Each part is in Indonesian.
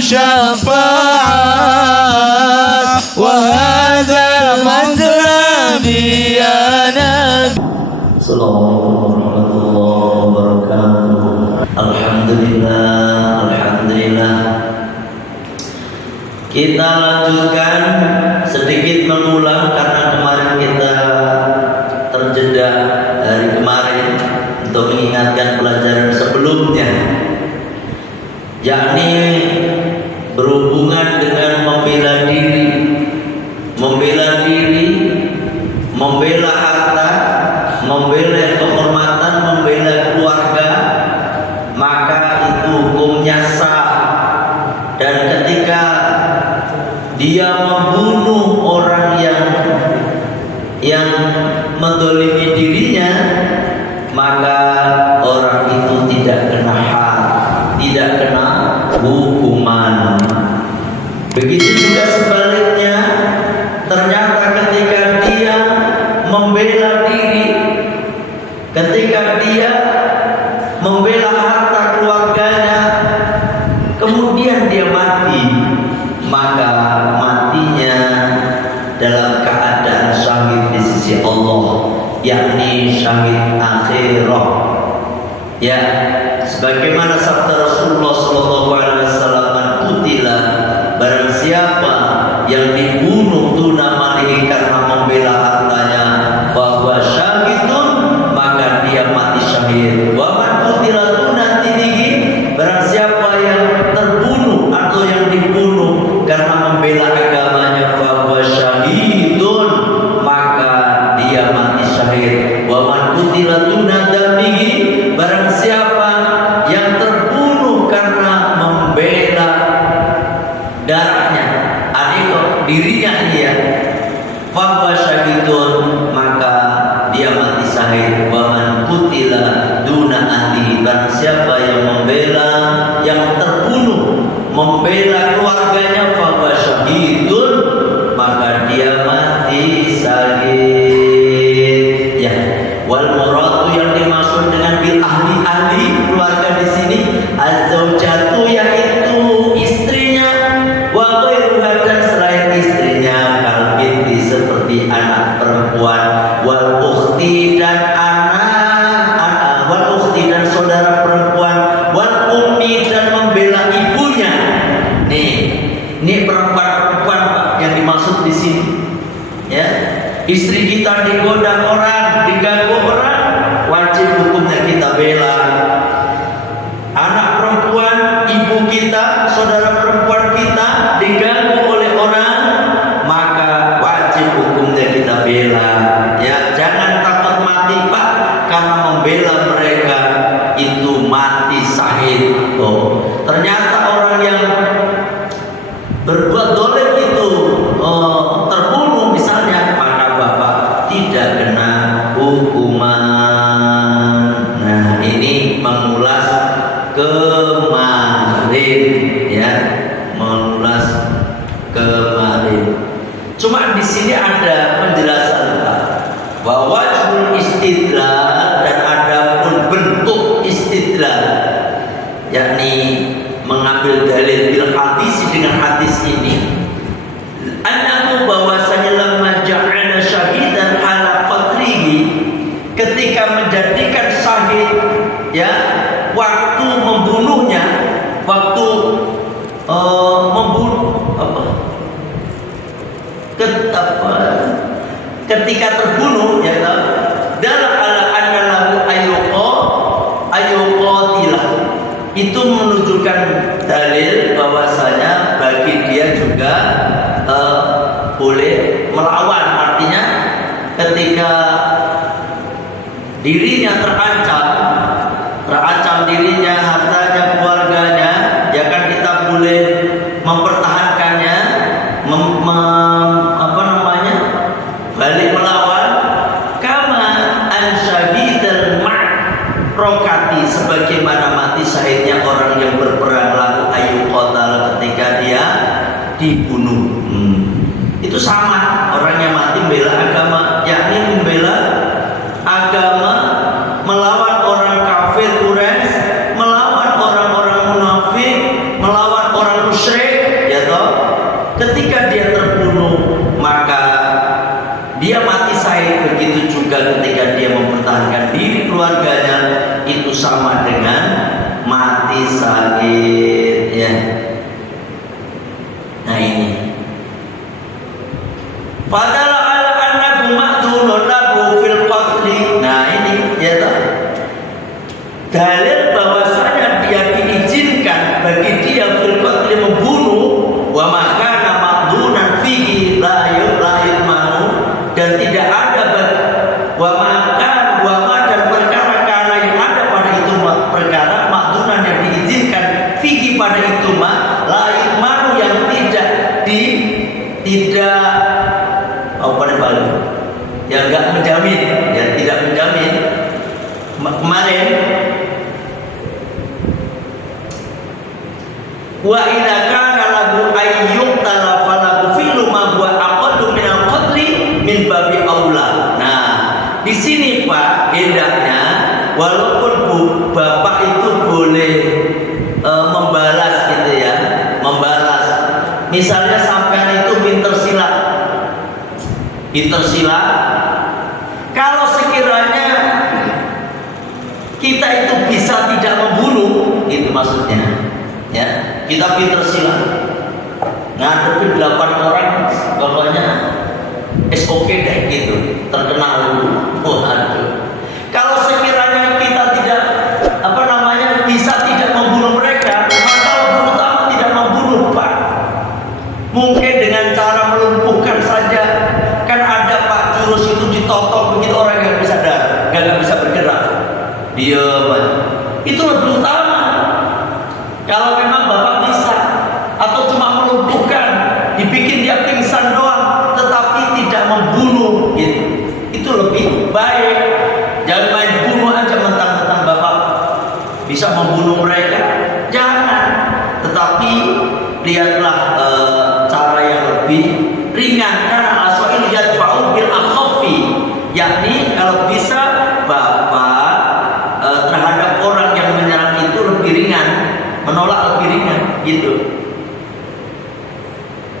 شفاعة وهذا مطلبي أنا. Assalamualaikum warahmatullahi wabarakatuh. Alhamdulillah, alhamdulillah. Kita lanjutkan sedikit mengulang karena kemarin kita terjeda dari kemarin untuk mengingatkan pelajaran sebelumnya, yakni berhubungan dengan membela diri, membela harta, membela kehormatan, membela keluarga, maka itu hukumnya sah. Dan ketika dia membunuh orang yang mendolimi dirinya, maka orang itu tidak kena had, tidak kena hukuman. Begitu juga sebaliknya, ternyata ketika dia membela diri, ketika dia membela harta keluarganya, kemudian dia mati, maka matinya dalam keadaan syahid di sisi Allah, yakni syahid akhirah. Ya, sebagaimana sabda Rasulullah SAW, "Qutila, barang siapa yang dibunuh tuna malihi karena membela hartanya, bahwa syahidun, maka dia mati syahid. Wa man qutila tuna dinihi, barang siapa yang terbunuh atau yang dibunuh karena membela agamanya, bahwa syahidun, maka dia mati syahid. Wa man qutila tuna damihi, barang siapa yang terbunuh karena membela darahnya, dirinya dia, bahwa syahidun, maka dia mati syahid. Wa man qutila duna ahli, barang siapa yang membela, yang terbunuh membela keluarganya, bahwa syahidun, maka dia mati syahid. Ya, wal muradu yang dimaksud dengan bil ahli keluarga di sini az-zaujatu, yaitu istrinya, wa ghairuha, dan selain istrinya, kal binti, seperti anak perempuan, wal ukhti, dan wal ukhti, dan saudara perempuan, wal ummi, dan membela ibunya. Ini perempuan-perempuan Pak yang dimaksud di sini. Ya, istri kita digoda orang, diganggu orang, wajib hukumnya kita bela. Anak perempuan, ibu kita, saudara perempuan kita diganggu oleh orang, maka wajib hukumnya kita bela. Ya, jangan takut mati Pak, karena membela mereka itu mati syahid. Oh, ternyata orang yang berbuat dolim itu terbunuh misalnya, maka Bapak tidak kena hukuman. Nah, ini mengulas kemarin, ya, mengulas kemarin. Cuma di sini ada penjelasan Pak, bahwa wajhul istidlal, dan ada pun bentuk istidlal, yakni mengambil dalil bil hadis, dengan hadis ini, annahu, bahwasanya lamma ja'ala syahidan ala qatrihi, ketika menjadikan syahid, ya, waktu membunuhnya, waktu membunuh ketika terbunuh, ya, dalam ala-ala ayuqatilah, itu menunjukkan dalil bahwasanya bagi dia juga boleh melawan. Artinya ketika dirinya terancam dirinya, hartanya, keluarganya, ya kan, kita boleh mempertahankannya, balik melawan. Kama ansyahidal ma'rokati, sebagaimana mati syahidnya orang yang berperang, lalu ayuqatal, ketika dia dibunuh. Itu sama, orangnya mati membela agama, yakni membela agama, melawan dia mati syahid. Begitu juga ketika dia mempertahankan diri keluarganya, itu sama dengan mati syahid, ya. Nah ini. Padahal ala annahu ma'dunun lahu fil qatli. Nah ini ya toh. Dalil bahwasanya dia diizinkan bagi dia fil qatli membunuh, wa makana ma'dunan fihi la yu'manu, dan tidak ada wa makan dan perkara karena yang ada pada itu perkara ma'dunan yang diizinkan fihi pada itu la yu'manu, yang tidak apa namanya, yang enggak menjamin, ya tidak menjamin. Kemarin wa idza kana lahu ayyuqtala falahu fi'lu ma huwa aqallu min al-qatli min babi aula. Nah, di sini Pak, bedanya walaupun bapak itu boleh membalas gitu ya, membalas. Misalnya sampean itu pinter silat, kalau sekiranya kita itu bisa tidak membunuh, itu maksudnya, ya, kita pinter silat, ngadepin 8 orang, pokoknya SOK deh gitu, terkenal dulu. Waduh, kalau sekiranya kita tidak bisa tidak membunuh mereka, maka lebih utama tidak membunuh Pak. Mungkin dengan cara melumpuhkan saja. Kan ada Pak, jurus itu ditotok begitu orang nggak bisa nggak bisa bergerak, diam aja. Itu lebih utama. Kalau memang Bapak bisa, atau cuma melumpuhkan, dibikin dia pingsan doang, tetapi tidak membunuh, gitu. Itu lebih baik. Jangan main bunuh aja mentang-mentang Bapak bisa membunuh mereka, jangan. Tetapi lihatlah cara yang lebih ringan, karena asal yadfa'u bil akhaffi, yakni kalau bisa Bapak terhadap orang yang menyerang itu lebih ringan, menolak lebih ringan, gitu.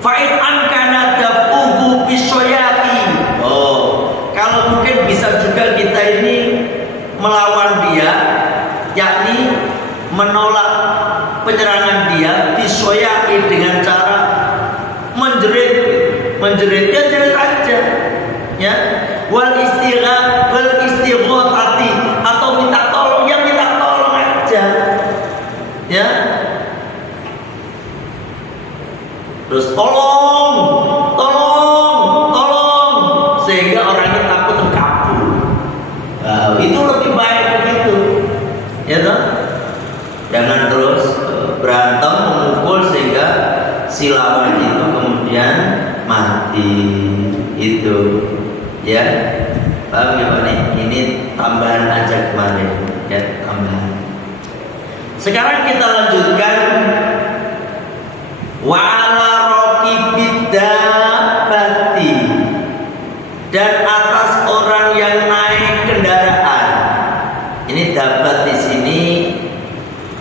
Fa'in ankana dafuhu bisoyati. Oh, kalau mungkin bisa juga kita ini melawan dia, yakni menolak penyerangan dia bisoyati dengan cara menjeritnya jerit aja, ya. Wal istighatsati, atau minta tolong, yang minta tolong aja, ya. Terus tolong, sehingga orangnya takut dan kabur. Nah, itu lebih baik begitu, ya toh. Jangan terus berantem memukul sehingga si lawan itu kemudian mati, itu, ya. Paham ya Pak nih? Ini tambahan aja kemarin, ya, tambahan. Sekarang kita lanjutkan. Wa ala raqibid dabbati, dan atas orang yang naik kendaraan. Ini dabbat di sini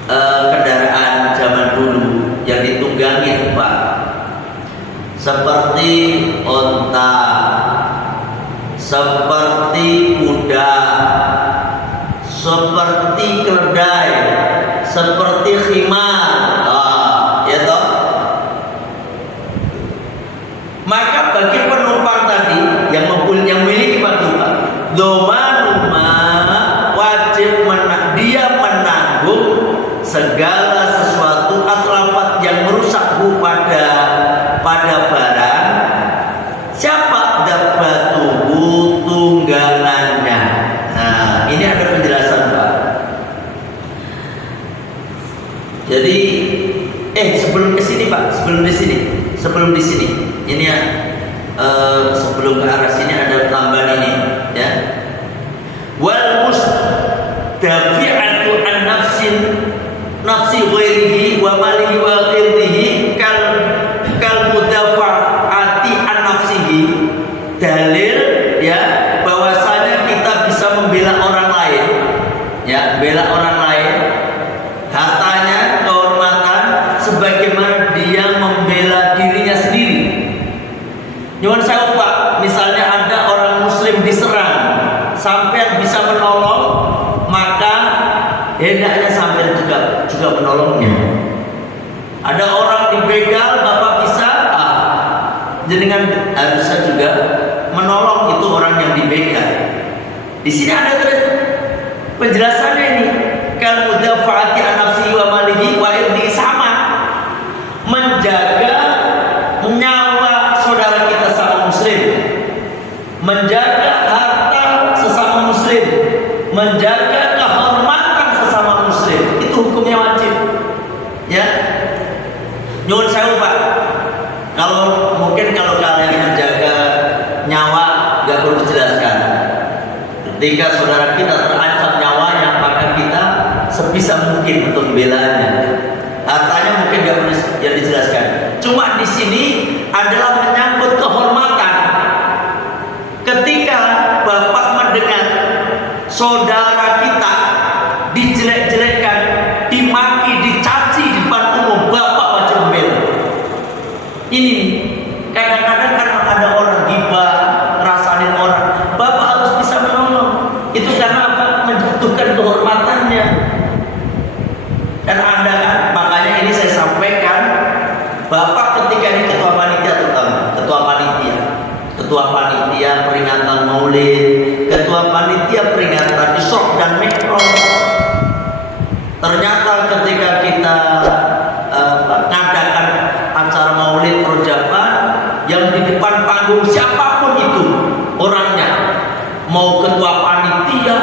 kendaraan zaman dulu yang ditunggangi Pak, seperti onta, seperti kuda, seperti keledai, seperti khimar, ya toh. Maka bagi penumpang tadi yang memiliki Pak, domanuma, wajib dia menanggung segala sesuatu atlafat yang merusak pada barang. Siapa? Dabbatuhu, tunggangannya. Nah, ini ada penjelasan Pak. Jadi sebelum ke sini Pak, sebelum di sini. Ini ya, sebelum ke arah sini ada tambahan ini, ya. Wal musdafi'atu an nafsi ghairihi wa malihi wa ghirihi kal mudafa'ati an nafsihi. Dalil, ya, bahwasanya kita bisa membela orang lain, ya, bela orang lain, hartanya, kehormatan, sebagaimana dia membela dirinya sendiri. Nyuwun sewu Pak, misalnya ada orang harusnya juga menolong itu orang yang dibegal. Di sini ada penjelasannya ini. Kal mudafaati an nafsi wa malihi wa irdi, sama menjaga nyawa saudara kita sesama muslim, menjaga harta sesama muslim, menjaga kehormatan sesama muslim, itu hukumnya wajib. Ya, nyuwun sewu Pak. Kalau kalian menjaga nyawa, nggak perlu dijelaskan. Ketika saudara kita terancam nyawanya, maka kita sebisa mungkin untuk membelanya. Hartanya mungkin nggak perlu yang dijelaskan. Cuma di sini adalah menyangkut kehormatan. Ketika Bapak mendengar saudara kita dijelek-jelekkan, dimaki, dicaci di depan umum, Bapak wajib membela. Ini kadang-kadang karena ada orang gibah, ngerasain orang, Bapak harus bisa menolong. Itu karena apa? Menjatuhkan kehormatannya. Dan Anda kan, makanya ini saya sampaikan, Bapak ketika ini ketua panitia peringatan Maulid, ketua panitia peringatan Isra dan Mi'raj. Ternyata ketika kita ngadakan acara Maulid Rojapan, yang di depan panggung siapapun itu orangnya, mau ketua panitia,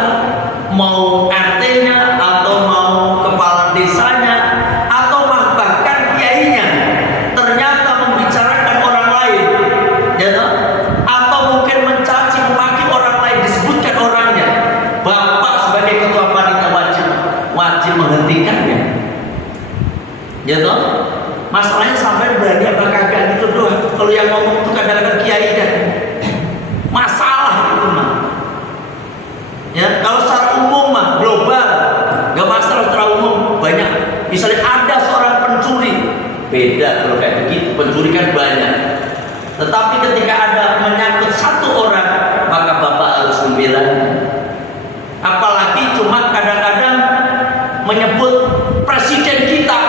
mau RT-nya, atau mau kepala desanya, atau bahkan kiainya, ternyata membicarakan orang lain, ya, atau mungkin mencaci memaki orang lain, disebutkan orangnya, Bapak sebagai ketua panitia wajib menghentikannya, ya toh. Masalahnya sampai berani apa kagak itu doang. Kalau yang ngomong itu kadang-kadang kiai kan masalah itu mah. Ya, kalau secara umum mah global nggak masalah. Secara umum banyak. Misalnya ada seorang pencuri, beda kalau kayak begitu. Pencuri kan banyak. Tetapi ketika ada menyangkut satu orang, maka Bapak harus membela. Apalagi cuma kadang-kadang menyebut presiden kita,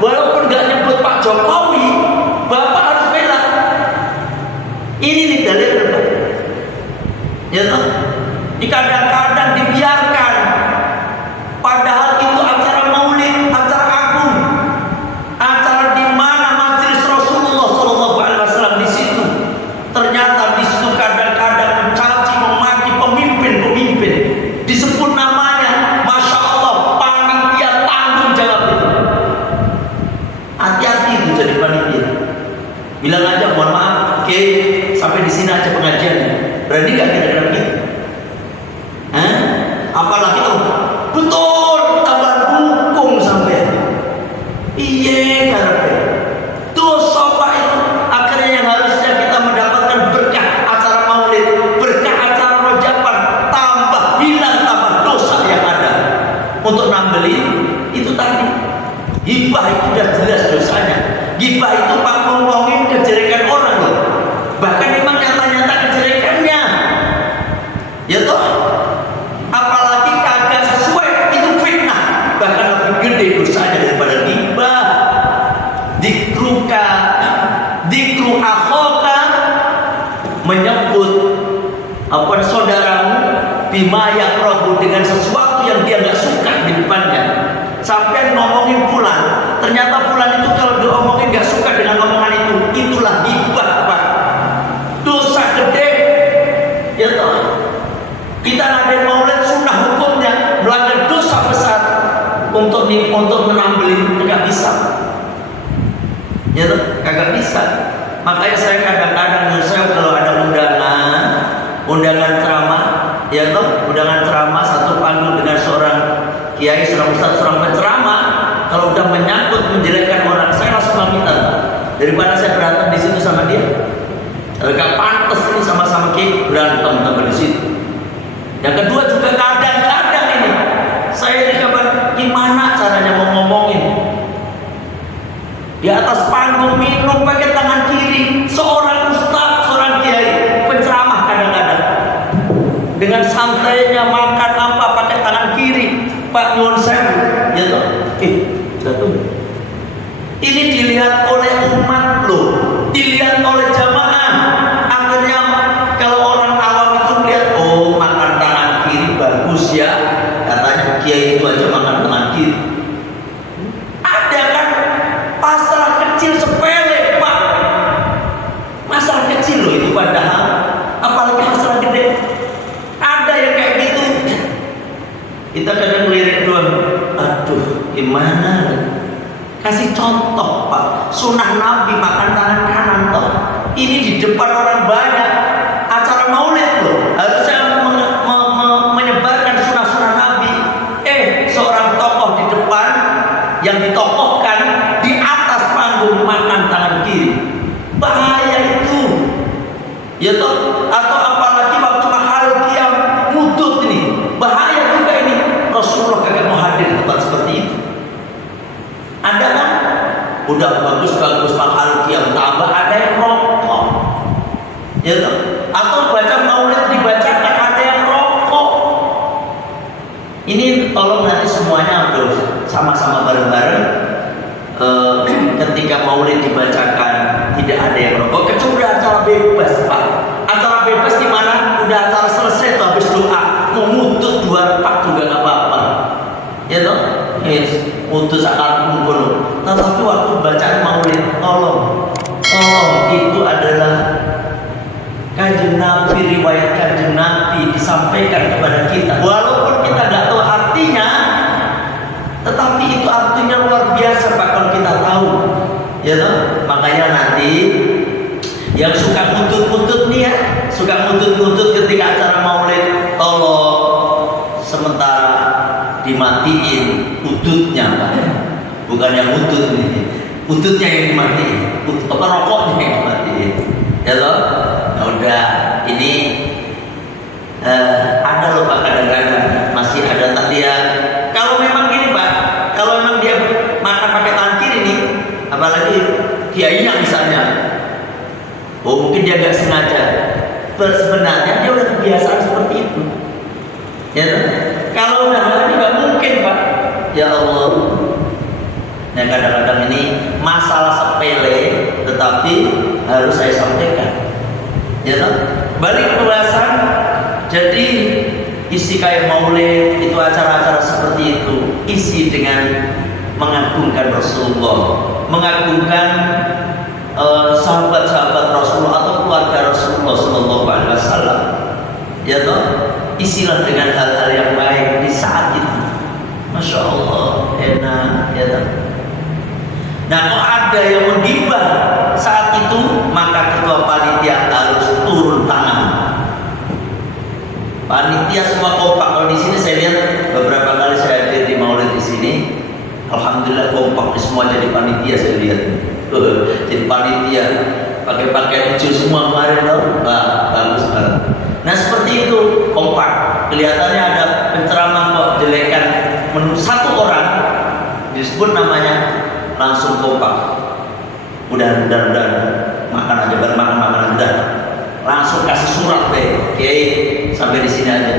walaupun nggak nyebut Pak Jokowi, Bapak harus bela. Ini nih dalil, ya toh. Kadang-kadang dibiarkan, padahal itu acara Maulid, acara agung, acara di mana majelis Rasulullah SAW di situ. Ternyata di situ kadang-kadang mencaci, memaki pemimpin, disebut namanya, Masya Allah, panitia tanggung jawab itu. Hati-hati itu jadi panitia. Bilang aja, mohon maaf, oke, sampai di sini aja pengajiannya. Berani nggak kira-kira begitu? Apalagi tuh, betul tambah dukung sampai. Iya, karena dosa Pak itu akhirnya yang harusnya kita mendapatkan berkah acara Maulid, berkah acara Rojapan, tambah hilang, tambah dosa yang ada. Untuk nambelin itu tadi, gibah itu udah jelas dosanya. Gibah itu Pak ngomongin kejelekan orang loh, bahkan memang nyata-nyata kejelekannya, ya toh. Apalagi kagak sesuai, itu fitnah, bahkan lebih gede dosanya daripada gibah. Dikru akhoka, menyebut saudaramu bima yakrahu, dengan sesuatu yang dia nggak suka di depannya. Sampai ngomongin fulan, ternyata fulan itu kalau diomongin nggak suka dengan omongan itu, itulah gibah Pak. Dosa gede, ya toh. Kita ngadain Maulid sunnah hukumnya, melanggar dosa besar. Untuk menambelin nggak bisa, ya toh, kagak bisa. Makanya saya kadang-kadang kalau ada undangan ceramah, ya toh, undangan ceramah satu panggung dengan seorang kiai, seorang ustaz, seorang penceramah, kalau udah menyangkut menjelekkan orang, saya langsung pamitan. Daripada saya berantem di situ sama dia, gak pantas ini sama-sama kiai berantem sampai di situ. Yang kedua juga kadang-kadang ini saya dikabar, gimana caranya mau ngomongin di atas panggung, minum pakai tangan kiri, seorang ustaz, seorang kiai penceramah, kadang-kadang dengan santainya makan apa pakai tangan kiri. Pak nyuwun sewu, ya toh, jatuh. Ini dilihat oleh umat loh, dilihat oleh jamaah. Kita kadang lirik doang, aduh gimana? Kasih contoh Pak, sunnah Nabi makan tangan kanan toh. Ini di depan orang banyak, acara maulid loh, harusnya menyebarkan sunnah-sunnah Nabi. Seorang tokoh di depan yang ditokohkan di atas panggung makan tangan kiri, bahaya itu, ya toh. Atau apalagi waktu mahal qiyam mudut ini, bahaya juga ini. Rasulullah kagak mau hadir di tempat seperti itu. Anda kan udah bagus-bagus mahal qiyam, tambah ada yang rokok, ya toh. Atau baca maulid dibacakan ada yang rokok. Ini tolong nanti semuanya harus sama-sama bareng-bareng. Ketika maulid dibacakan tidak ada yang rokok, kecuali acara bebas Pak. Acara bebas di mana udah acara selesai tuh, habis doa mau mutut 2 rekat juga nggak apa-apa, ya toh. Untuk sakar kumpul. Tetapi waktu bacaan maulid, tolong itu adalah Kanjeng Nabi, riwayat Kanjeng Nabi disampaikan kepada kita. Walaupun kita nggak tahu artinya, tetapi itu artinya luar biasa Pak kalau kita tahu, ya toh. Makanya nanti yang suka ngutut-ngutut nih ya, suka ngutut-ngutut ketika acara maulid, tolong sementara dimatiin udutnya Pak. Bukan yang udut nih, udutnya yang dimatiin, rokoknya yang dimatiin, ya toh. Nah, udah ini ada loh Pak, kadang-kadang masih ada tadi ya. Kalau memang gini Pak, kalau memang dia makan pakai tangan kiri nih, apalagi kiainya misalnya, mungkin dia nggak sengaja, sebenarnya dia udah kebiasaan seperti itu, ya toh? Kalau udah hal ini nggak mungkin Pak, ya Allah. Nah kadang-kadang ini masalah sepele, tetapi harus saya sampaikan, ya toh. Balik ke pembahasan. Jadi isi kayak maulid itu, acara-acara seperti itu isi dengan mengagungkan Rasulullah, mengagungkan sahabat-sahabat Rasulullah atau keluarga Rasulullah Sallallahu Alaihi Wasallam, ya toh. Isilah dengan hal-hal yang baik di saat itu. Masya Allah, enak, ya toh. Nah, kalau ada yang menggibah saat itu, maka ketua panitia harus turun tangan. Panitia semua kompak. Kalau di sini saya lihat beberapa kali saya hadir di maulid di sini, alhamdulillah kompak semua jadi panitia. Saya lihat jadi panitia pakai pakaian hijau semua kemarin loh, bagus banget. Nah seperti itu kompak. Kelihatannya ada penceramah kok jelekan menurut satu orang disebut namanya, langsung kompak. Udah makan aja, baru makan udah. Langsung kasih surat deh, kiai sampai di sini aja.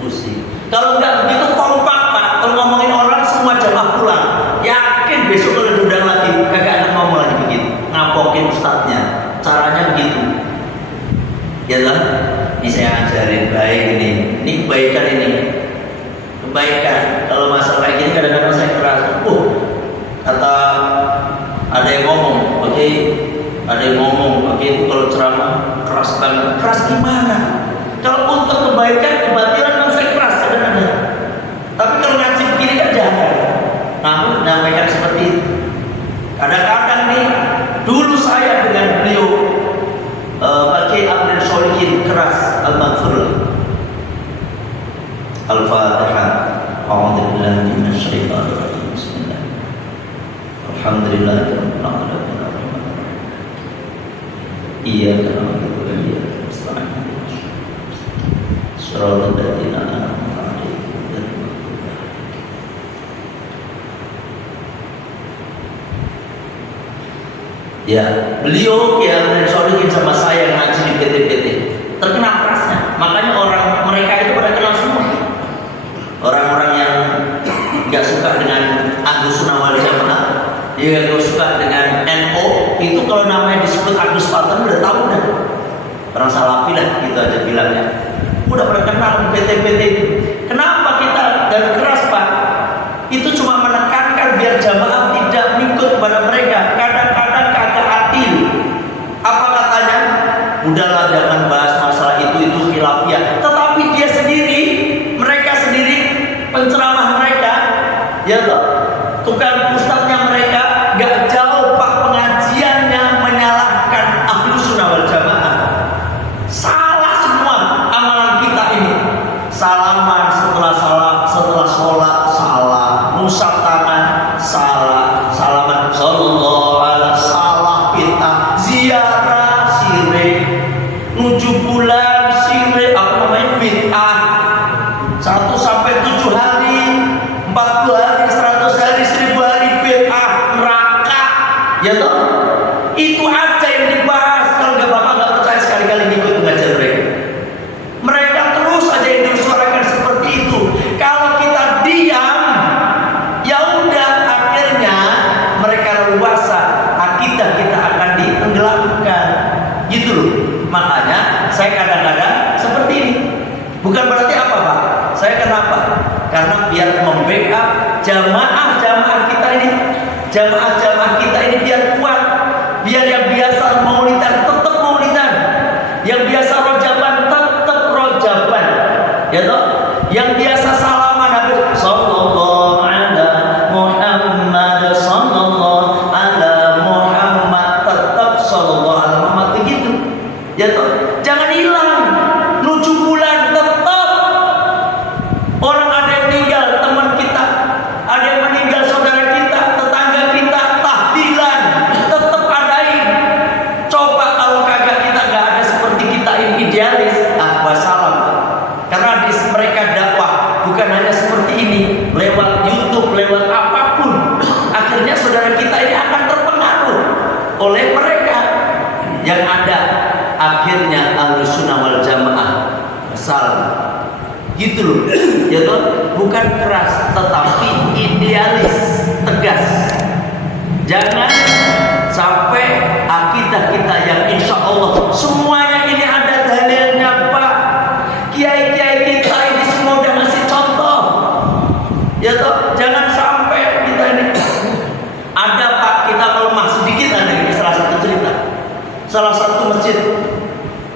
Pusing. Kalau nggak begitu kompak Pak, kalau ngomongin orang semua jamaah pulang. Yakin besok kalau diundang lagi kagak akan ngomong lagi begitu. Ngapokin ustadznya. Caranya begitu. Ya lah, ini saya ajarin baik ini. Ini kebaikan ini. Kebaikan. Kalau masalah kayak gini kadang-kadang saya keras. Kata ada yang ngomong, oke, ada yang ngomong, oke, kalau ceramah keras banget. Keras gimana? Kalau untuk kebaikan, kebatilan kan saya keras sebenarnya. Tapi kalau ngaji begini kan jangan. Namun menyampaikan seperti itu. Kadang-kadang nih, dulu saya dengan beliau pakai Abdul Solihin keras al-Maghfur. Al-Fatihah. A'udzubillahi minasyaitonir rajim. Bismillah. Alhamdulillahirabbil alamin. Iyyaka na'budu wa iyyaka nasta'in. Shiratal ladzina an'amta 'alaihim. Ya, beliau yang Solihin sama saya ngaji di PT-PT terkenal kerasnya. Makanya orang mereka itu pada kenal semua. Orang-orang yang nggak suka dengan Ahlus Sunnah wal Jamaah, yang nggak suka dengan NO, itu kalau namanya disebut Agus Fatah udah tahu dah. Orang Salafi lah, gitu aja bilangnya. Udah pada kenal di PT-PT itu. Kenapa kita dan keras Pak? Itu cuma menekankan biar jamaah tidak mengikut kepada mereka. Kadang-kadang kagak adil. Apa katanya? Udahlah jangan bahas masalah itu khilafiyah. Tetapi dia sendiri, mereka sendiri Bukan berarti apa Pak? Saya kenapa? Karena biar membackup jamaah-jamaah kita ini, jamaah-jamaah kita ini biar kuat, biar yang biasa maulidan tetap maulidan, yang biasa rojaban tetap rojaban, ya toh? Yang biasa salaman habis sallallahu ala Muhammad, sallallahu ala Muhammad, tetap sallallahu ala Muhammad begitu, ya toh? Jangan hilang. 7 bulan tetap orang ada yang meninggal, teman kita ada yang meninggal, saudara kita, tetangga kita, tahlilan tetap adain. Coba kalau kagak kita nggak ada seperti kita ini idealis, wassalam. Karena di mereka dakwah bukan hanya seperti ini, lewat YouTube, lewat apapun, akhirnya saudara kita ini akan terpengaruh oleh mereka. Yang ada akhirnya Ahlussunnah wal Jamaah salah gitu loh, ya toh? Bukan keras tetapi idealis, tegas. Jangan sampai akidah kita yang insya Allah semuanya ini ada dalilnya Pak. Kiai-kiai kita ini semua udah ngasih contoh, ya toh? Jangan sampai kita ini ada Pak, kita melemah sedikit. Ada ini salah satu cerita, salah satu masjid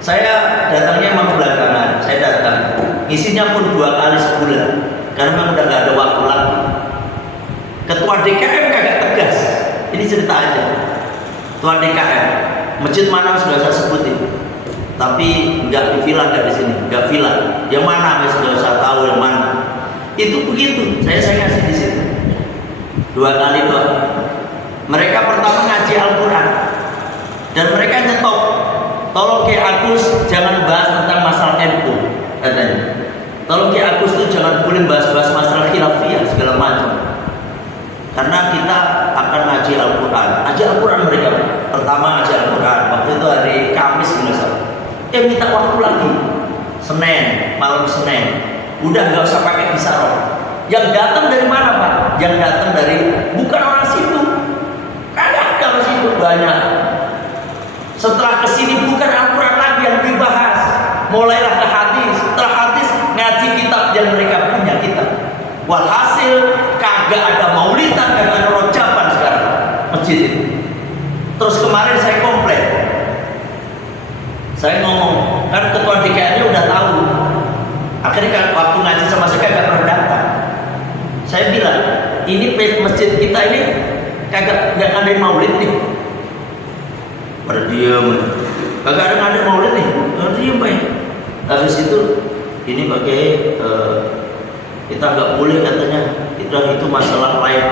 saya datangnya memang belakangan. Saya datang, isinya pun 2 kali sebulan karena memang udah gak ada waktu lagi. Ketua DKM kagak tegas. Ini cerita aja. Ketua DKM, masjid mana sudah saya sebutin, tapi nggak di villa, nggak di sini, nggak villa. Yang mana sudah saya tahu yang mana. Itu begitu. Saya kasih di situ 2 kali doang. Mereka pertama ngaji Al-Quran dan mereka nyetok. Tolong Ki Agus jangan bahas tentang masalah NU katanya. Tolong Ki Agus tuh jangan boleh bahas-bahas masalah khilafiyah segala macam. Karena kita akan ngaji Al-Quran. Ngaji Al-Quran mereka pertama ngaji Al-Quran. Waktu itu hari Kamis misalnya. Minta waktu lagi. Senin, malam Senin. Udah nggak usah pakai bisaroh. Yang datang dari mana Pak? Yang datang dari bukan orang situ. Kagak orang situ banyak. Setelah kesini bukan Al-Quran lagi yang dibahas, mulailah ke hadis. Setelah hadis ngaji kitab yang mereka punya kitab. Walhasil kagak ada maulidan, kagak ada rojaban sekarang masjid itu. Terus kemarin saya komplain, saya ngomong kan ketua DKM-nya udah tahu. Akhirnya kan waktu ngaji sama saya kagak pernah datang. Saya bilang ini masjid kita ini kagak nggak ada maulid nih. Pada diam, kagak ada maulid nih, diam Pak. Habis itu ini pakai kita nggak boleh katanya, itu masalah lain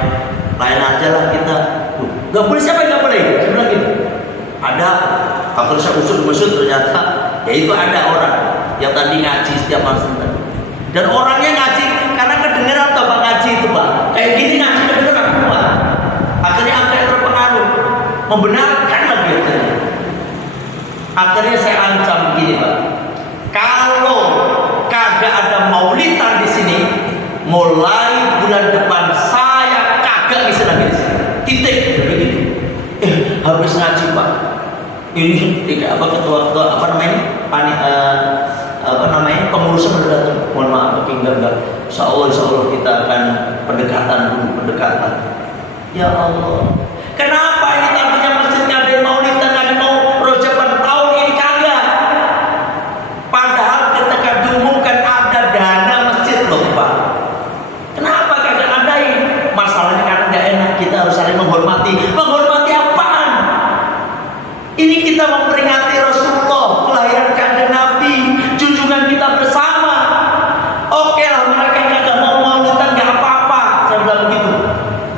aja lah kita. Nggak boleh, siapa yang nggak boleh? Saya bilang gitu. Ada, kalau saya usut ternyata ya itu ada orang yang tadi ngaji setiap malam dan orangnya ngaji karena kedengeran atau Pak ngaji itu Pak kayak gini ngaji kedengeran semua. Akhirnya akhirnya terpengaruh, membenarkan lagi akhirnya. Akhirnya saya ancam begini Pak, kalau kagak ada maulidan di sini, mulai bulan depan saya kagak bisa lagi di sini. Titik begitu. Habis ngaji Pak, ini tidak ketua apa namanya pengurus mendatang. Mohon maaf, enggak. Insya Allah kita akan pendekatan. Ya Allah, kenapa ini tadinya masjidnya ada maulidan, ada mau rojaban tahun ini kagak? Padahal ketika diumumkan ada dana masjid loh Pak. Kenapa kagak adain? Masalahnya karena nggak enak, kita harus saling menghormati. Menghormati apaan? Ini kita memperingati Rasulullah, kelahiran kanjeng Nabi, junjungan kita bersama. Oke lah, mereka yang nggak mau maulidan nggak apa-apa, saya bilang begitu.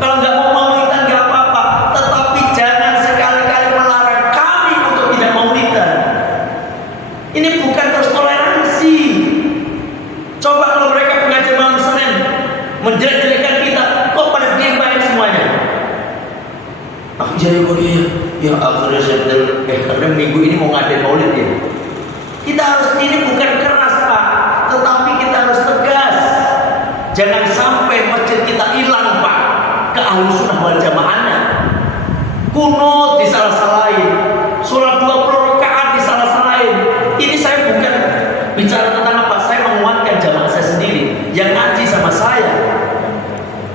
Kalau nggak mau maulidan nggak apa-apa, tetapi jangan sekali-kali melarang kami untuk tidak maulidan. Ini bukan terus toleransi. Coba kalau mereka pengajian malam Senin menjelek-jelekan kita, kok pada diam semuanya? Aku jadi ya akhirnya saya karena minggu ini mau ngadain maulid ya. Kita harus, ini bukan keras Pak, tetapi kita harus tegas. Jangan sampai masjid kita hilang Pak, ke Ahlussunnah wal Jamaahnya. Kunut disalah-salahin, sholat 20 rakaat disalah-salahin. Ini saya bukan bicara tentang apa, saya menguat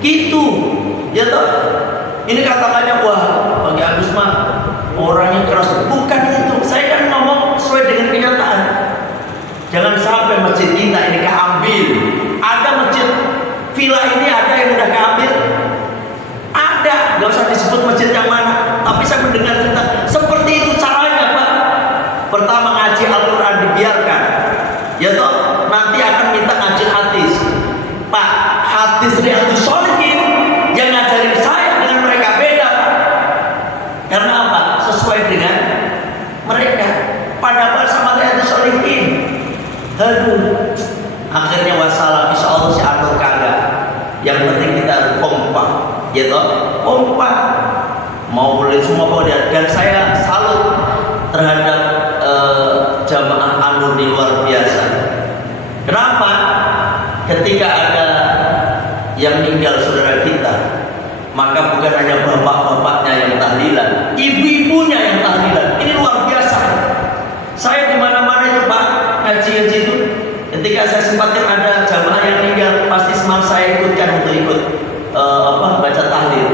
Gitu, ya toh. Ini katakannya wah, bagi Agus mah orangnya keras. Bukan itu. Saya kan ngomong sesuai dengan kenyataan. Jangan sampai masjid kita ini keambil. Ada masjid villa ini ada yang udah keambil. Ada, nggak usah disebut masjid yang mana. Tapi saya mendengar cerita seperti itu caranya, Pak. Pertama ngaji Al-Quran dibiarkan, ya toh. Nanti akan minta ngaji hadis. Pak, hadis Riyadhus Shalihin yang ngajarin saya dengan mereka beda, Pak. Karena apa? Sesuai dengan mereka. Padahal sama Riyadhus Shalihin. Aduh. Akhirnya wassalam, insya Allah si Anwar kagak. Yang penting kita harus kompak, ya toh. Kompak. Mau boleh semua pada. Dan saya salut terhadap jamaah Anur di luar biasa. Kenapa? Ketika ada yang meninggal saudara kita, maka bukan hanya bapak-bapaknya yang tahlilan, ibu-ibunya yang tahlilan. Ini luar biasa. Saya di mana-mana itu Pak ngaji-ngaji itu, ketika saya sempatin ada jamaah yang meninggal, pasti semua saya ikutkan untuk ikut baca tahlil.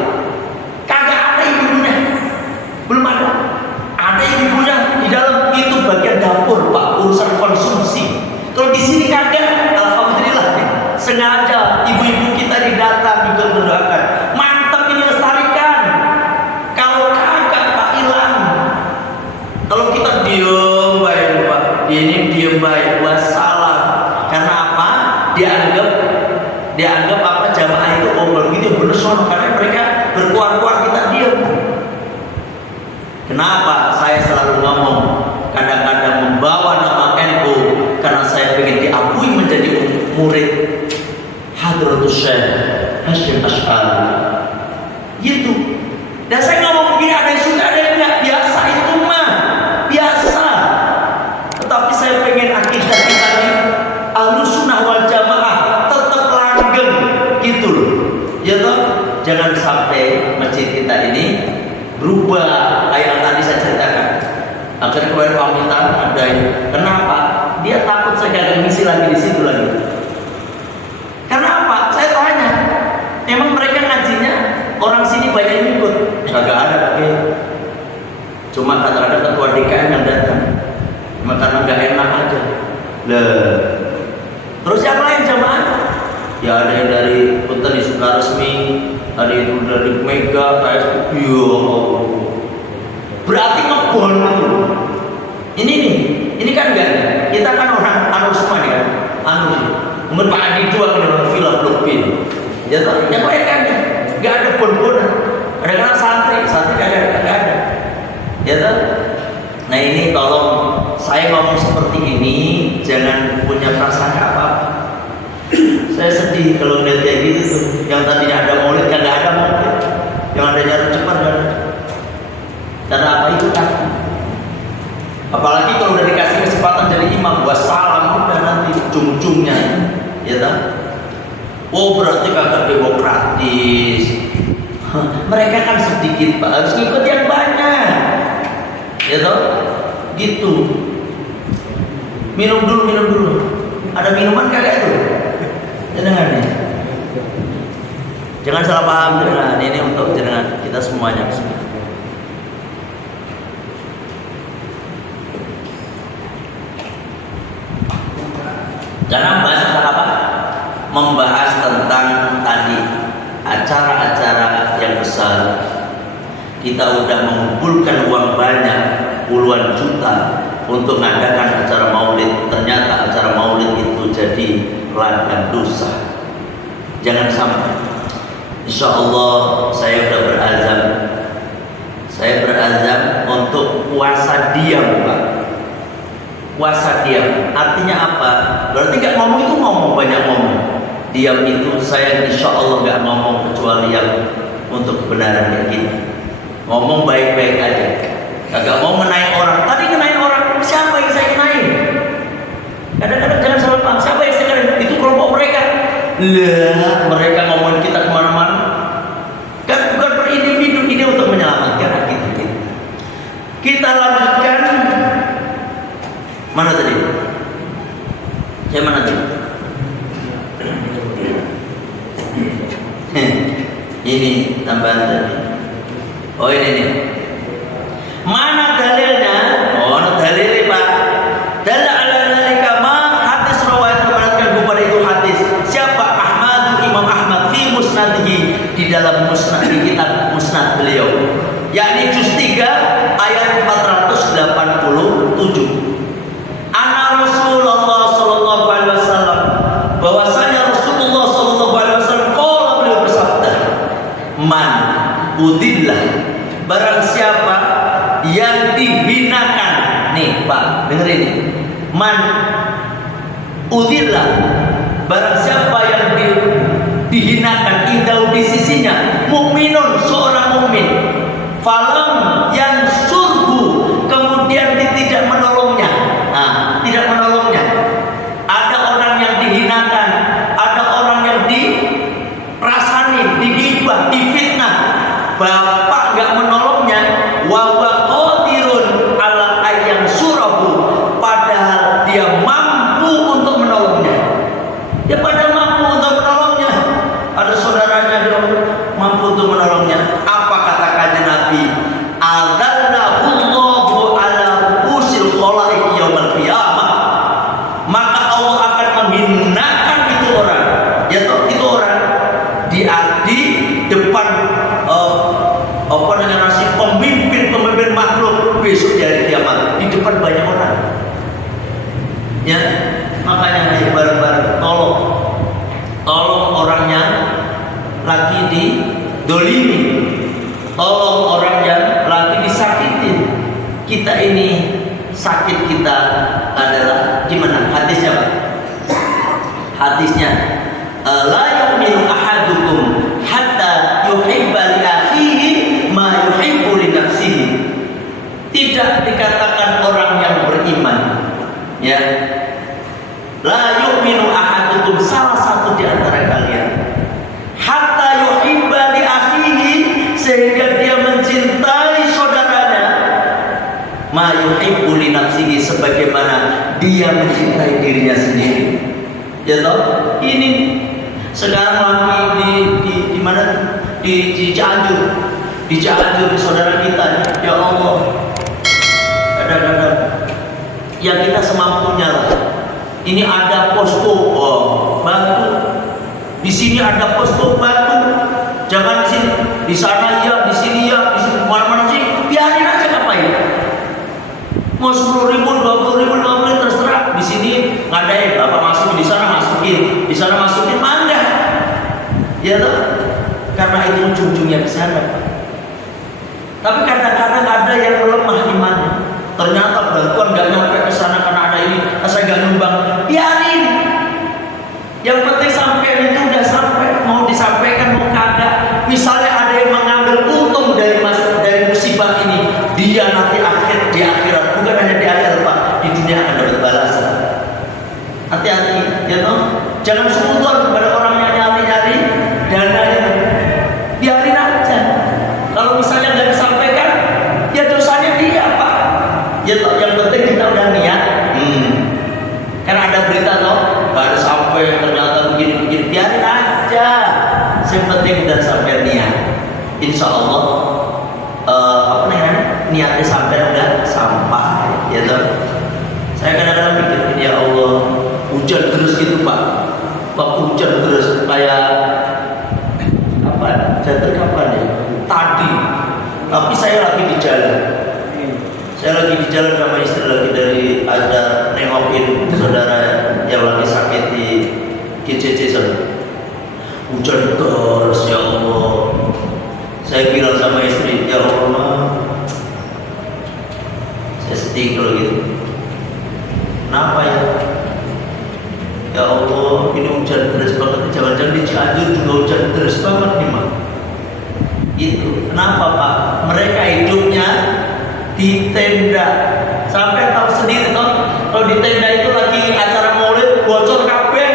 Kagak ada ibu-ibunya, belum ada. Ada ibu-ibunya di dalam, itu bagian dapur Pak, urusan konsumsi. Kalau di sini kagak, alhamdulillah sengaja ibu-ibu kita didatang juga mendoakan. Mantap ini, lestarikan. Kalau kagak Pak hilang. Kalau kita diem baik Pak, ini diem baik, wassalam. Karena apa? Dianggap apa jamaah itu begitu bersono karena mereka berkuar-kuar, kita diem. Kenapa saya selalu ngomong kadang-kadang membawa nama NU? Karena saya ingin diakui menjadi murid Hadratus Syekh Hasyim Asy'ari. Gitu. Dan saya ngomong begini, ada yang suka, ada yang enggak, biasa itu mah. Biasa. Tetapi saya pengen akidah kita ini Ahlus Sunnah wal Jamaah tetap langgeng gitu loh. Ya toh? Jangan sampai masjid kita ini berubah kayak yang tadi saya ceritakan. Akhirnya kemarin pamitan ada yang, kenapa? Dia takut saya gagal ngisi lagi di situ lagi. Karena apa? Saya tanya, emang mereka ngajinya orang sini banyak yang ikut? Kagak ada, oke. Cuma kadang-kadang ketua DKM yang datang. Cuma karena nggak enak aja. Terus yang lain jamaah? Ya ada yang dari Punten Sukaresmi, ada yang dari Mega, kayak berarti ngebon itu. Ini kan enggak. Kita kan orang anu semua nih kan. Anu sih. Mungkin Pak Adi jual di orang villa Blok B. Ya toh, yang lain kan enggak ada bon-bonan. Ada kan santri enggak ada. Ya toh. Nah ini tolong saya ngomong seperti ini jangan punya perasaan apa-apa. Saya sedih kalau lihat kayak gitu tuh. Yang tadinya ada maulid kagak ada maulid. Yang ada jalan cepat kan. Karena apa itu kan? Apalagi kalau udah dikasih kesempatan jadi imam, wassalam udah nanti ujung-ujungnya, ya tak? Oh berarti kagak demokratis. Mereka kan sedikit Pak, harus ikut yang banyak, ya tak? Gitu. Minum dulu. Ada minuman kagak tuh? Jangan nih. Jangan salah paham dengan ini untuk jenengan kita semuanya. Karena bahas tentang apa? Membahas tentang tadi acara-acara yang besar. Kita udah mengumpulkan uang banyak, puluhan juta untuk mengadakan acara maulid. Ternyata acara maulid itu jadi ladang dosa. Jangan sampai. Insya Allah saya udah berazam. Saya berazam untuk puasa diam Pak. Puasa diam, artinya apa? Berarti nggak ngomong itu ngomong, banyak ngomong. Diam itu saya insya Allah nggak ngomong kecuali yang untuk kebenaran kayak gini. Ngomong baik-baik aja. Kagak mau ngenaik orang. Tadi ngenaik orang, siapa yang saya kenain? Kadang-kadang jangan salah paham. Siapa yang saya kenain? Itu kelompok mereka. Lah, mereka ngomongin kita kemana-mana. Kan bukan per individu, ini untuk menyelamatkan kita. Kita lanjutkan. Mana tadi? Yang mana tadi? Ini tambahan tadi. Oh ini nih. Mana dalilnya? Oh, dalilnya Pak. Dalil ala dzalika ma hadis riwayat meriwayatkan kepada itu hadis. Siapa? Ahmad, Imam Ahmad fi musnadihi, di dalam musnad, di kitab musnad beliau. Yakni juz 3 ayat 487. Anna Rasulullah sallallahu alaihi wasallam, bahwasanya Rasulullah sallallahu alaihi wasallam qala, beliau bersabda, man udillah, barang siapa yang dihinakan. Nih Pak, dengerin nih. Man udillah, barang siapa yang dihinakan indah di sisinya, mukminun, seorang mukmin, falam yang surbu, kemudian dia tidak menolongnya. Nah, tidak menolongnya. Ada orang yang dihinakan, ada orang yang dirasani, digibah, difitnah, bapak nggak menolongnya, wa qadirun ala ayyan surabu, padahal dia mampu untuk menolongnya. Dia padahal mampu untuk menolongnya. Ada saudaranya dia mampu untuk menolongnya. Apa kata kanjeng Nabi? Adzallahullahu ala ru'usil khalaiq yaumil qiyamah. Maka Allah akan menghinakan itu orang. Ya toh, itu orang di depan apa namanya, pemimpin makhluk besok di hari kiamat, di depan banyak orang. Ya, makanya ayo bareng-bareng tolong orangnya lagi didolimi, tolong orang yang lagi disakitin. Kita ini sakit kita adalah gimana? Hadisnya Pak? Hadisnya la yu'minu ahadukum hatta yuhibba li akhihi ma yuhibbu li nafsihi. Tidak dikatakan orang yang beriman, ya, la yu'minu ahadukum, salah satu di antara kalian, hatta yuhibba li akhihi, sehingga dia mencintai saudaranya, ma yuhibbu li nafsihi, sebagaimana dia mencintai dirinya sendiri. Ya toh? Ini sekarang lagi di mana? Di Cianjur. Di Cianjur, di saudara kita. Ya Allah. Ada. Ya kita semampunya lah. Ini ada posko, bantu. Di sini ada posko, bantu. Jangan di sini, di sana ya, di sini ya, di sini mana-mana sih. Biarin aja, ngapain? Mau 10.000, 20.000, terserah. Di sini ngadain, Bapak masukin, di sana masukin, di sana masukin, mangga. Ya toh? Karena itu ujung-ujungnya ke sana. Tapi kadang-kadang ada yang lemah imannya. Ternyata bantuan nggak nyampe ke sana karena ada ini, saya nggak nyumbang. Biarin. Yang penting sampai itu udah sampai, mau disampaikan mau kagak. Misalnya ada yang mengambil untung dari musibah ini, dia nanti di akhirat, bukan hanya di akhirat Pak, di dunia akan dapat balasan. Hati-hati, ya toh. Jangan sungguh kepada orang yang nyari-nyari dananya. Biarin aja. Kalau misalnya nggak disampaikan, ya dosanya dia Pak. Ya toh, yang penting kita udah niat. Karena ada berita toh, baru sampai ternyata begini-begini, biarin aja. Yang penting udah sampai niat. Insya Allah apa namanya, niatnya sampai udah sampai. Ya toh. Saya kadang-kadang mikir, ya Allah, hujan terus gitu Pak. Waktu hujan terus kayak apa? Jatuh kapan ya? Tadi. Tapi saya lagi di jalan. Saya lagi di jalan sama istri, lagi dari ada nengokin saudara yang lagi sakit di GCC sana. Hujan terus, ya Allah. Saya bilang sama istri, ya Allah, saya sedih kalau gitu. Kenapa ya? Ya Allah, ini hujan deras banget. Jangan-jangan di Cianjur juga hujan deras banget nih Mak. Itu kenapa Pak? Mereka hidupnya di tenda. Sampai tahu sendiri toh, kalau di tenda itu lagi acara maulid, bocor kabeh,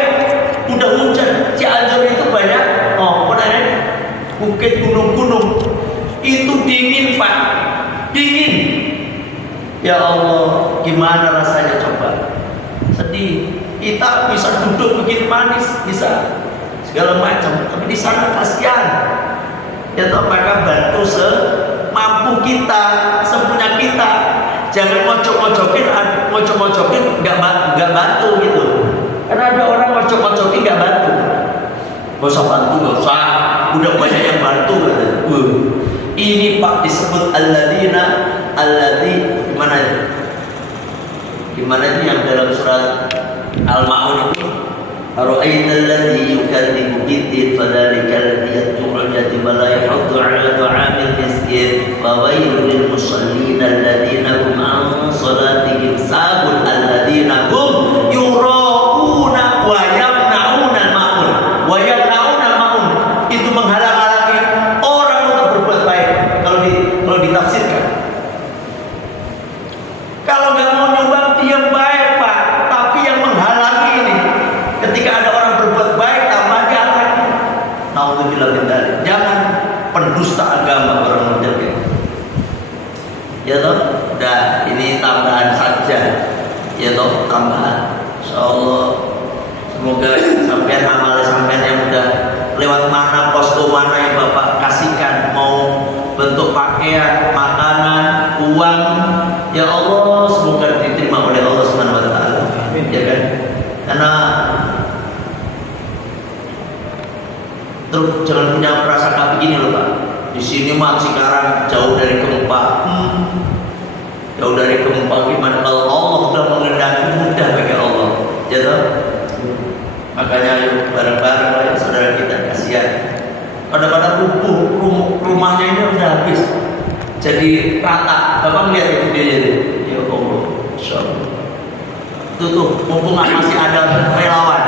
udah hujan. Cianjur itu banyak, bukit, gunung-gunung. Itu dingin Pak, dingin. Ya Allah, gimana rasanya coba? Sedih. Kita bisa duduk begini manis, bisa segala macam, tapi di sana kasihan. Ya toh, maka bantu semampu kita, sepunya kita. Jangan ngocok-ngocokin nggak bantu gitu. Karena ada orang ngocok-ngocokin nggak bantu. Gak usah bantu, gak usah. Udah banyak yang bantu. Ini Pak disebut gimana ya? Gimana itu yang dalam surat Al-Ma'un itu? Ara'aital ladzi yukadzibu bid-din fadzalikal ladzi yad'u'ul yatima la yahuddu 'ala ta'amil miskin fawailul lil musallin alladzina hum 'an shalatihim sahun alladzina hum yura'una wa yamna'una al-ma'un wa yamna'una al-ma'un. Itu menghalang-halangi orang untuk berbuat baik kalau ditafsirkan. Kalau nggak mau nyumbang diam baik Pak, tapi yang menghalangi ini ketika ada orang berbuat baik tambah jahat. Nauzubillah min dzalik. Jangan pendusta agama orang menjaga. Ya toh, udah ini tambahan saja. Ya toh, tambahan. Insyaallah semoga sampean amal sampean yang udah lewat mana posko mana yang Bapak kasihkan, mau bentuk pakaian, makanan, uang, ya Allah semoga diterima oleh Allah Subhanahu wa taala. Ya kan? Karena terus jangan punya prasangka begini loh Pak. Di sini mah sekarang jauh dari gempa. Jauh dari gempa gimana kalau Allah sudah mengendaki mudah bagi Allah. Ya toh? Makanya yuk bareng-bareng saudara kita kasihan. Pada rubuh rumahnya ini udah habis. Jadi rata. Bapak lihat itu dia. Ya Allah. Insyaallah. Tuh mumpung masih ada relawan.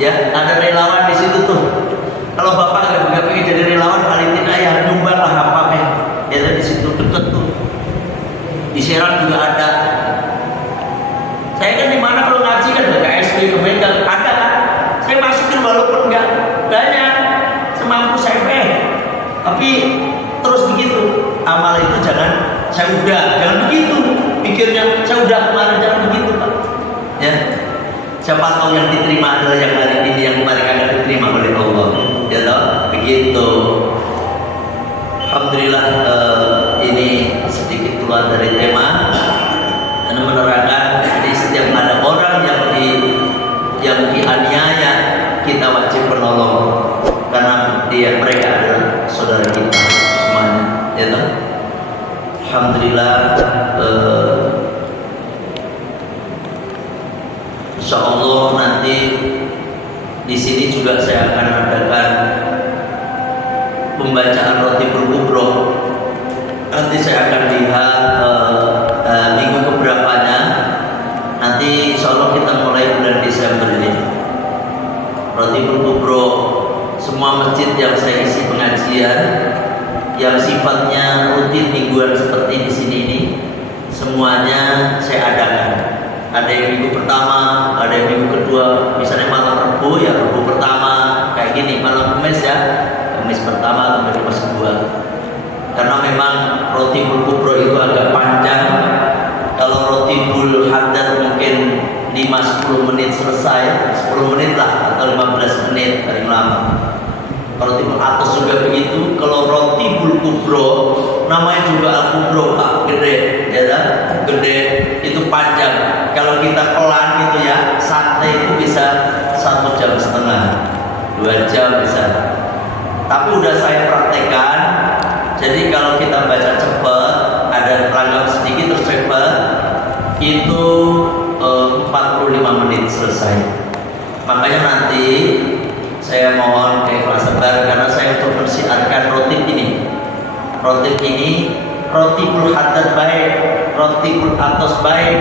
Ya, ada relawan di situ tuh. Kalau Bapak nggak pengen jadi relawan, paling tidak ya nyumbang lah apa-apa. Ya di situ deket tuh. Di Serang juga ada. Saya kan di mana kalau ngaji kan ke KSP, ke Medan ada kan. Saya masukin walaupun nggak banyak, semampu saya tapi terus begitu. Amal itu jangan jangan begitu. Pikirnya saya udah kemarin, jangan begitu Pak. Ya. Siapa tahu yang diterima adalah yang hari ini, yang kemarin akan diterima oleh Allah. Ya toh, begitu. Alhamdulillah ini sedikit keluar dari tema dan menerangkan jadi setiap ada orang yang dianiaya kita wajib menolong karena mereka adalah saudara kita semuanya. Ya toh. Alhamdulillah. Insya Allah nanti di sini juga saya akan adakan pembacaan roti berkubro. Nanti saya akan lihat minggu keberapanya. Nanti insya Allah kita mulai bulan Desember ini. Roti berkubro, semua masjid yang saya isi pengajian, yang sifatnya rutin mingguan seperti di sini ini, semuanya saya adakan. Ada yang minggu pertama, ada yang minggu kedua. Misalnya malam Rabu ya Rabu pertama kayak gini, malam Kamis ya Kamis pertama atau Kamis kedua. Karena memang roti kubro itu agak panjang. Kalau roti bul haddad mungkin 5-10 menit selesai, 10 menit lah atau 15 menit paling lama. Kalau roti bul atas juga begitu. Kalau roti bul kubro namanya juga al-kubro Pak, gede ya kan? Gede itu panjang. Kalau kita pelan gitu ya, santai itu bisa 1,5 jam, 2 jam bisa. Tapi udah saya praktekkan. Jadi kalau kita baca cepat, ada rangkap sedikit terus cepat, itu 45 menit selesai. Makanya nanti saya mohon keikhlasan sabar karena saya untuk mensiarkan roti ini. Roti ini roti bul haddad baik, roti bul atas baik,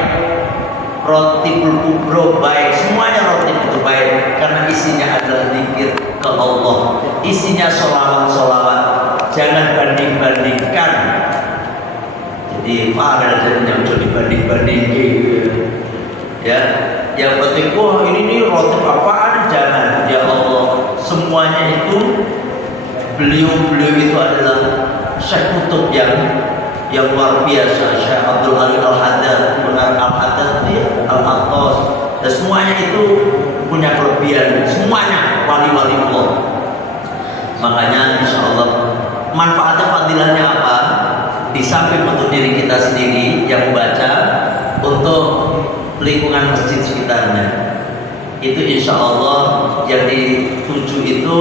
roti bul kubro baik, semuanya roti itu baik karena isinya adalah zikir ke Allah, isinya sholawat. Jangan banding-bandingkan. Jadi faham jadinya untuk dibanding-bandingin. Ya, yang penting ini nih roti apaan? Jangan. Ya Allah, semuanya itu beliau itu adalah Syekh Kutub yang luar biasa. Syekh Abdul Ghani Al-Haddad, benar Al-Haddad ya, Al-Attas, dan semuanya itu punya kelebihan. Semuanya wali-wali Allah. Makanya insya Allah manfaatnya, fadilahnya apa? Di samping untuk diri kita sendiri yang membaca, untuk lingkungan masjid sekitarnya. Itu insya Allah yang dituju itu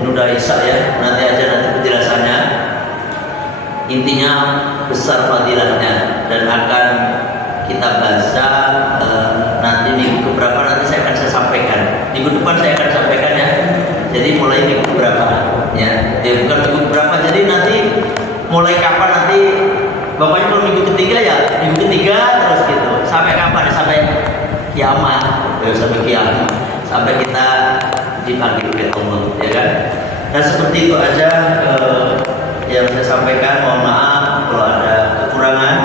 udah Isya ya, nanti aja nanti penjelasannya. Intinya besar fadilahnya dan akan kita baca nanti minggu keberapa, nanti saya sampaikan. Minggu depan saya akan sampaikan ya. Jadi mulai minggu keberapa ya? Bukan minggu keberapa. Jadi nanti mulai kapan nanti? Bapaknya kalau minggu ketiga ya minggu ketiga terus gitu. Sampai kapan? Sampai kiamat. Sampai kiamat. Sampai kita dipanggil oleh Allah, ya kan? Nah seperti itu aja yang saya sampaikan. Mohon maaf kalau ada kekurangan,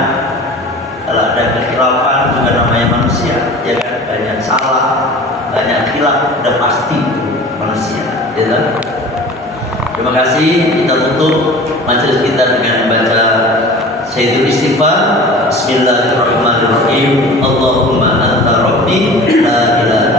kalau ada kekhilafan, juga namanya manusia, ya kan? Banyak salah, banyak khilaf, udah pasti manusia, ya kan? Terima kasih. Kita tutup majelis kita dengan membaca Sayyidul Istighfar. Bismillahirrahmanirrahim. Allahumma anta rabbi la ilaha